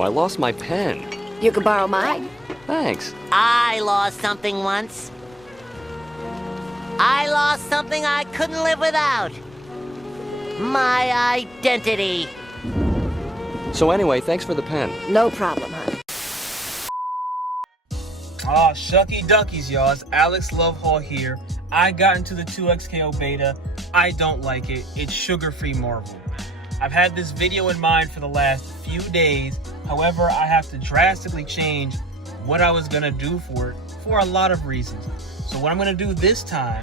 I lost my pen. You can borrow mine. Thanks. I lost something once. I lost something I couldn't live without. My identity. So anyway, thanks for the pen. No problem, honey. Aw, shucky duckies, y'all. It's Alex Lovehall here. I got into the 2XKO beta. I don't like it. It's sugar-free Marvel. I've had this video in mind for the last few days. However, I have to drastically change what I was gonna do for it for a lot of reasons. So what I'm gonna do this time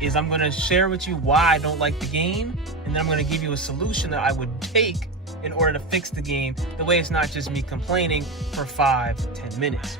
is I'm gonna share with you why I don't like the game, and then I'm gonna give you a solution that I would take in order to fix the game. The way it's not just me complaining for 5-10 minutes.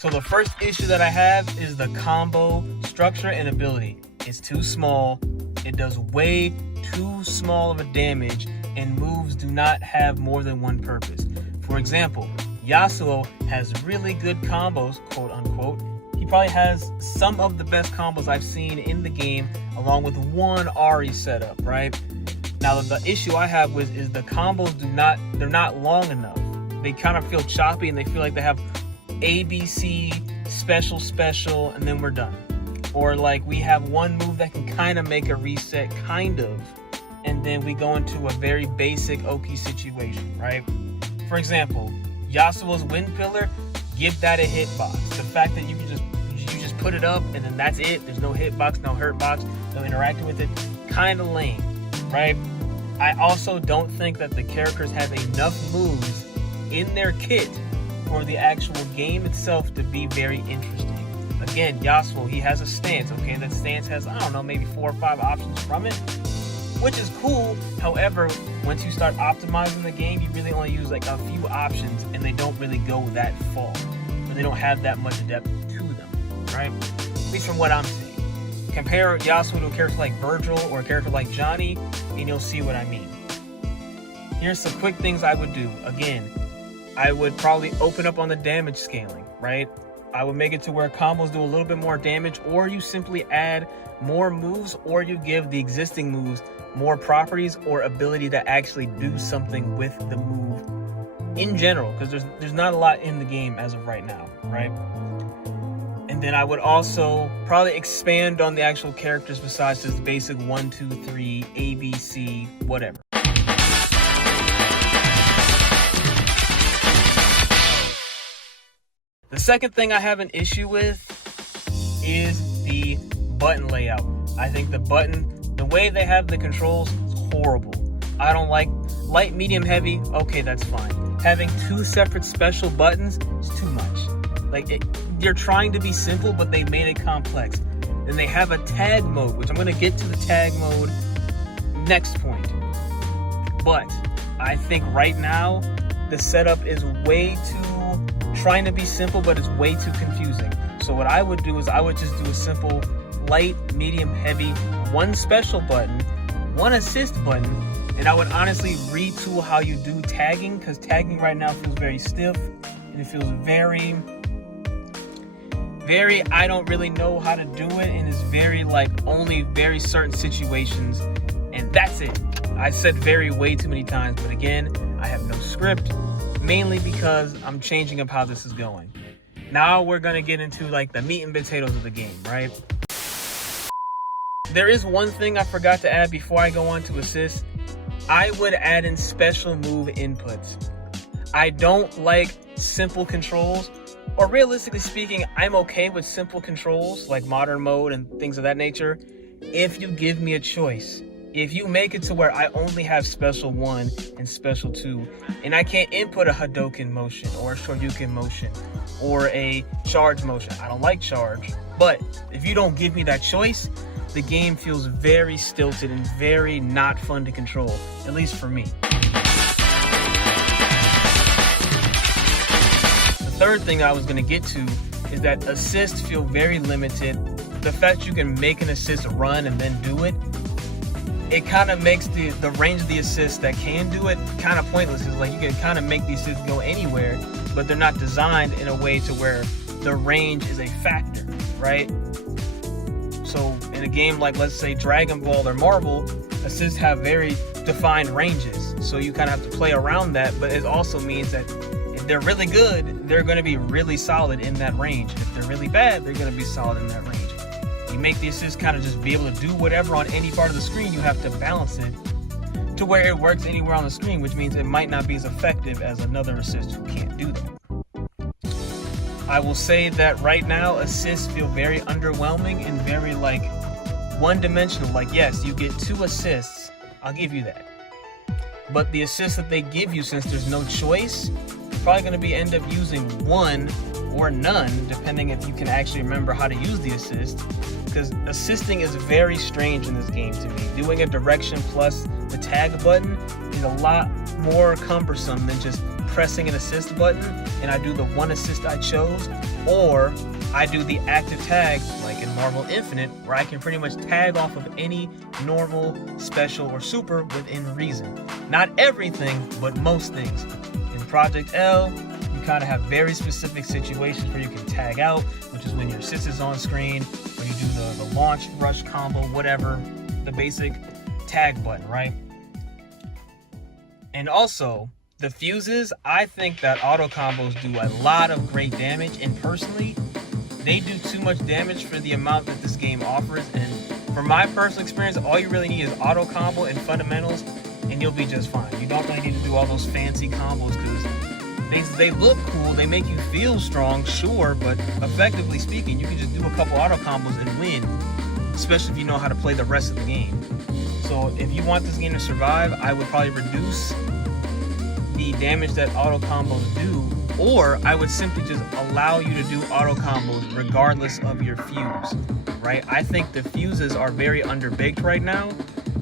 So the first issue that I have is the combo structure and ability. It's too small, it does way too small of a damage, and moves do not have more than one purpose. For example, Yasuo has really good combos, quote unquote. He probably has some of the best combos I've seen in the game, along with one Ahri setup, right? Now the issue I have with is the combos they're not long enough. They kind of feel choppy and they feel like they have ABC, special, and then we're done. Or like we have one move that can kind of make a reset, kind of, and then we go into a very basic OP situation, right? For example, Yasuo's Wind Pillar, give that a hitbox. The fact that you just put it up and then that's it. There's no hitbox, no hurtbox, no interacting with it. Kind of lame, right? I also don't think that the characters have enough moves in their kit for the actual game itself to be very interesting. Again, Yasuo, he has a stance, okay? And that stance has, I don't know, maybe 4 or 5 options from it, which is cool. However, once you start optimizing the game, you really only use like a few options and they don't really go that far. Or they don't have that much depth to them, right? At least from what I'm seeing. Compare Yasuo to a character like Virgil or a character like Johnny, and you'll see what I mean. Here's some quick things I would do. Again, I would probably open up on the damage scaling, right? I would make it to where combos do a little bit more damage, or you simply add more moves, or you give the existing moves more properties or ability to actually do something with the move in general, because there's not a lot in the game as of right now, right? And then I would also probably expand on the actual characters besides just basic 1, 2, 3, ABC, whatever. The second thing I have an issue with is the button layout. I think the way they have the controls is horrible. I don't like light, medium, heavy. Okay, that's fine. Having 2 separate special buttons is too much. Like, they're trying to be simple, but they made it complex. And they have a tag mode, which I'm going to get to the tag mode next point. But I think right now the setup is way too trying to be simple, but it's way too confusing. So what I would do is I would just do a simple light, medium, heavy, 1 special button, 1 assist button, and I would honestly retool how you do tagging, because tagging right now feels very stiff and it feels very I don't really know how to do it, and it's very like only very certain situations, and that's it. I said very way too many times, but again, I have no script, mainly because I'm changing up how this is going. Now we're gonna get into like the meat and potatoes of the game, right? There is one thing I forgot to add before I go on to assist. I would add in special move inputs. I don't like simple controls, or realistically speaking, I'm okay with simple controls like modern mode and things of that nature if you give me a choice. If you make it to where I only have special 1 and special 2, and I can't input a Hadoken motion or a Shoryuken motion or a charge motion. I don't like charge, but if you don't give me that choice, the game feels very stilted and very not fun to control, at least for me. The third thing I was gonna get to is that assists feel very limited. The fact you can make an assist run and then do it, it kind of makes the range of the assists that can do it kind of pointless. It's like you can kind of make the assists go anywhere, but they're not designed in a way to where the range is a factor, right? So in a game like, let's say, Dragon Ball or Marvel, assists have very defined ranges, so you kind of have to play around that, but it also means that if they're really good, they're going to be really solid in that range. If they're really bad, they're going to be solid in that range. You make the assist kind of just be able to do whatever on any part of the screen. You have to balance it to where it works anywhere on the screen, which means it might not be as effective as another assist who can't do that. I will say that right now, assists feel very underwhelming and very like one-dimensional. Like, yes, you get 2 assists, I'll give you that. But the assists that they give you, since there's no choice, you're probably going to be end up using 1 or none, depending if you can actually remember how to use the assist. Because assisting is very strange in this game to me. Doing a direction plus the tag button is a lot more cumbersome than just pressing an assist button and I do the 1 assist I chose, or I do the active tag like in Marvel Infinite, where I can pretty much tag off of any normal, special, or super within reason. Not everything, but most things. In Project L, you kind of have very specific situations where you can tag out, which is when your assist is on screen, when you do the launch, rush combo, whatever, the basic tag button, right? And also, the fuses, I think that auto combos do a lot of great damage, and personally, they do too much damage for the amount that this game offers. And from my personal experience, all you really need is auto combo and fundamentals, and you'll be just fine. You don't really need to do all those fancy combos, because they look cool, they make you feel strong, sure, but effectively speaking, you can just do a couple auto combos and win, especially if you know how to play the rest of the game. So if you want this game to survive, I would probably reduce the damage that auto combos do, or I would simply just allow you to do auto combos regardless of your fuse, right? I think the fuses are very underbaked right now,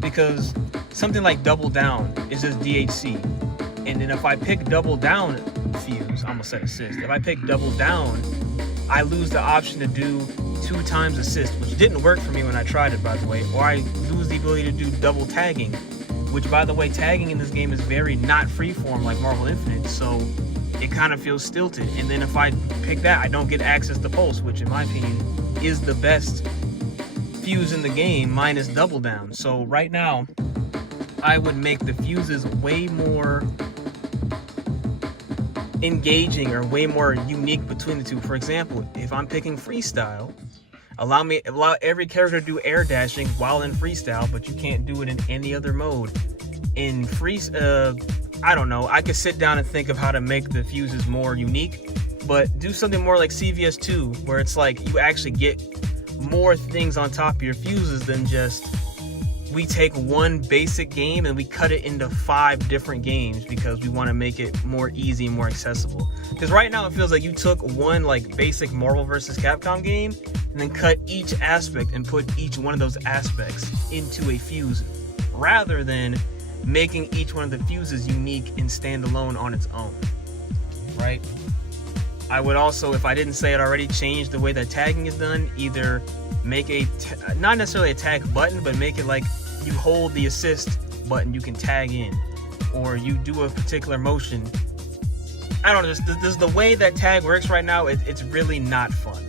because something like double down is just DHC, and then if I pick double down fuse, I'm gonna set assist. If I pick double down, I lose the option to do 2 times assist, which didn't work for me when I tried it, by the way, or I lose the ability to do double tagging, which, by the way, tagging in this game is very not freeform like Marvel Infinite, so it kind of feels stilted. And then if I pick that, I don't get access to pulse, which in my opinion is the best fuse in the game minus double down. So right now, I would make the fuses way more engaging or way more unique between the two. For example, if I'm picking freestyle, allow every character to do air dashing while in freestyle, but you can't do it in any other mode. In I don't know, I could sit down and think of how to make the fuses more unique, but do something more like CVS2, where it's like you actually get more things on top of your fuses than just, we take one basic game and we cut it into 5 different games because we want to make it more easy and more accessible. Because right now it feels like you took one like basic Marvel vs. Capcom game and then cut each aspect and put each one of those aspects into a fuse, rather than making each one of the fuses unique and standalone on its own, right? I would also, if I didn't say it already, change the way that tagging is done. Either make not necessarily a tag button, but make it like you hold the assist button, you can tag in, or you do a particular motion. I don't know, just the way that tag works right now, it's really not fun.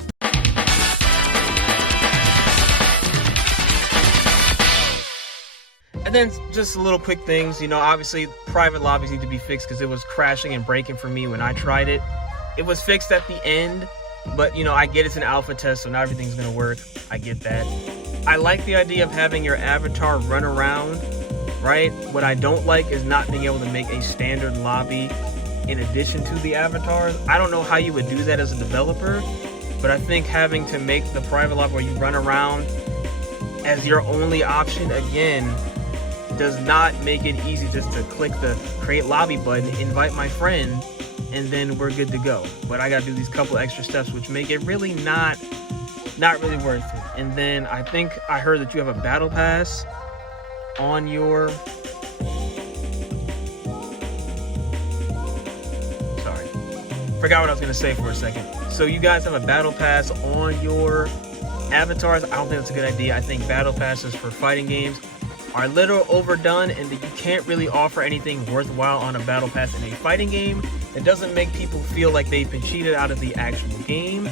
And then just little quick things, you know, obviously private lobbies need to be fixed because it was crashing and breaking for me when I tried it. It was fixed at the end, but you know, I get it's an alpha test, so not everything's gonna work. I get that. I like the idea of having your avatar run around, right? What I don't like is not being able to make a standard lobby in addition to the avatars. I don't know how you would do that as a developer, but I think having to make the private lobby where you run around as your only option, again, does not make it easy just to click the create lobby button, invite my friend, and then we're good to go. But I gotta do these couple extra steps, which make it really not really worth it. And then I think I heard that you have a battle pass on your, sorry, forgot what I was gonna say for a second. So you guys have a battle pass on your avatars. I don't think that's a good idea. I think battle passes for fighting games are a little overdone, and that you can't really offer anything worthwhile on a battle pass in a fighting game. It doesn't make people feel like they've been cheated out of the actual game.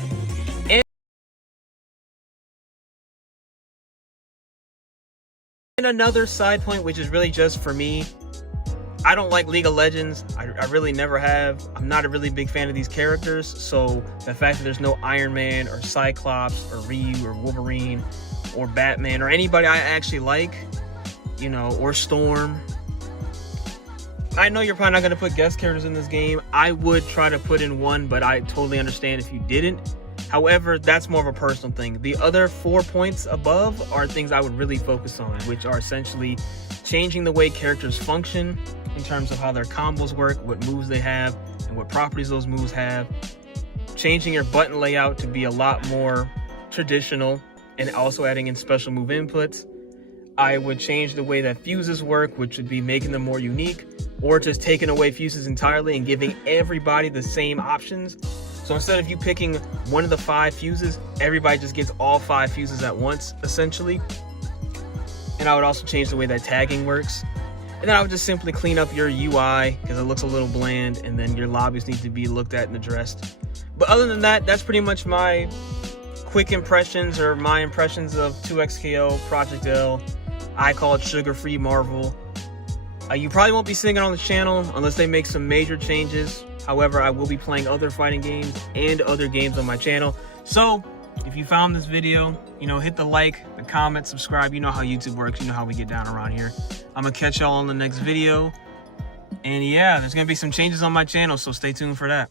And And another side point, which is really just for me, I don't like League of Legends. I really never have. I'm not a really big fan of these characters. So the fact that there's no Iron Man or Cyclops or Ryu or Wolverine or Batman or anybody I actually like, you know, or Storm. I know you're probably not going to put guest characters in this game. I would try to put in one, but I totally understand if you didn't. However, that's more of a personal thing. The other 4 points above are things I would really focus on, which are essentially changing the way characters function in terms of how their combos work, what moves they have, and what properties those moves have. Changing your button layout to be a lot more traditional and also adding in special move inputs. I would change the way that fuses work, which would be making them more unique, or just taking away fuses entirely and giving everybody the same options. So instead of you picking one of the 5 fuses, everybody just gets all 5 fuses at once, essentially. And I would also change the way that tagging works. And then I would just simply clean up your UI because it looks a little bland, and then your lobbies need to be looked at and addressed. But other than that, that's pretty much my quick impressions, or my impressions of 2XKO, Project L. I call it sugar-free Marvel. You probably won't be seeing it on the channel unless they make some major changes. However, I will be playing other fighting games and other games on my channel. So if you found this video, you know, hit the like, the comment, subscribe. You know how YouTube works. You know how we get down around here. I'm gonna catch y'all on the next video. And yeah, there's gonna be some changes on my channel, so stay tuned for that.